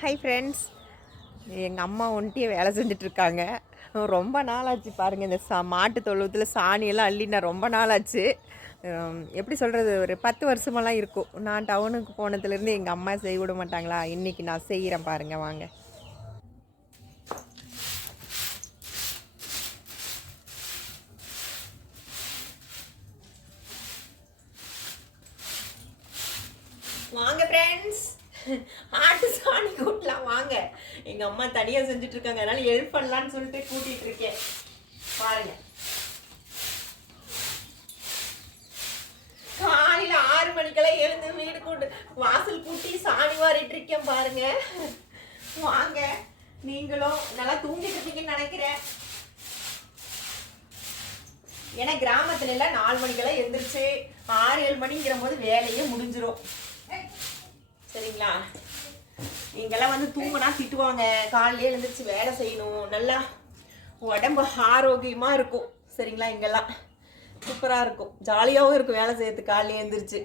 Hi friends, எங்கள் அம்மா ஒன்ட்டியே வேலை செஞ்சிட்ருக்காங்க. ரொம்ப நாளாச்சு பாருங்கள். இந்த மாட்டு தொழுவத்தில் சாணியெல்லாம் அள்ளி நான் ரொம்ப நாளாச்சு. எப்படி சொல்கிறது, ஒரு 10 வருஷமெல்லாம் இருக்கும். நான் டவுனுக்கு போனதுலேருந்து எங்கள் அம்மா செய்ய விட மாட்டாங்களா. இன்றைக்கி நான் செய்கிறேன் பாருங்கள், வாங்க. வாங்க ஃப்ரெண்ட்ஸ், ஆட்டு சாணி கூட்டலாம் வாங்க. எங்க அம்மா தனியா செஞ்சுட்டு இருக்காங்க, அதனால ஹெல்ப் பண்ணலான்னு சொல்லிட்டு கூட்டிட்டு இருக்கேன். பாருங்க, காலையில 6 மணிக்கெல்லாம் எழுந்து வீடு கூட்டு வாசல் கூட்டி சாணி வாரிட்டு இருக்கேன் பாருங்க. வாங்க, நீங்களும் நல்லா தூங்கிட்டு இருக்கீங்கன்னு நினைக்கிறேன். ஏன்னா கிராமத்துல எல்லாம் 4 மணிக்கெல்லாம் எழுந்திரிச்சு 6-7 மணிங்கிற போது வேலையே முடிஞ்சிடும். சரிங்களா? இங்கெல்லாம் வந்து தூங்கினா திட்டுவாங்க. காலையிலே எழுந்திரிச்சு வேலை செய்யணும், நல்லா உடம்பு ஆரோக்கியமா இருக்கும். சரிங்களா? இங்கெல்லாம் சூப்பரா இருக்கும், ஜாலியாகவும் இருக்கும் வேலை செய்யறதுக்கு காலையிலே எழுந்திரிச்சு.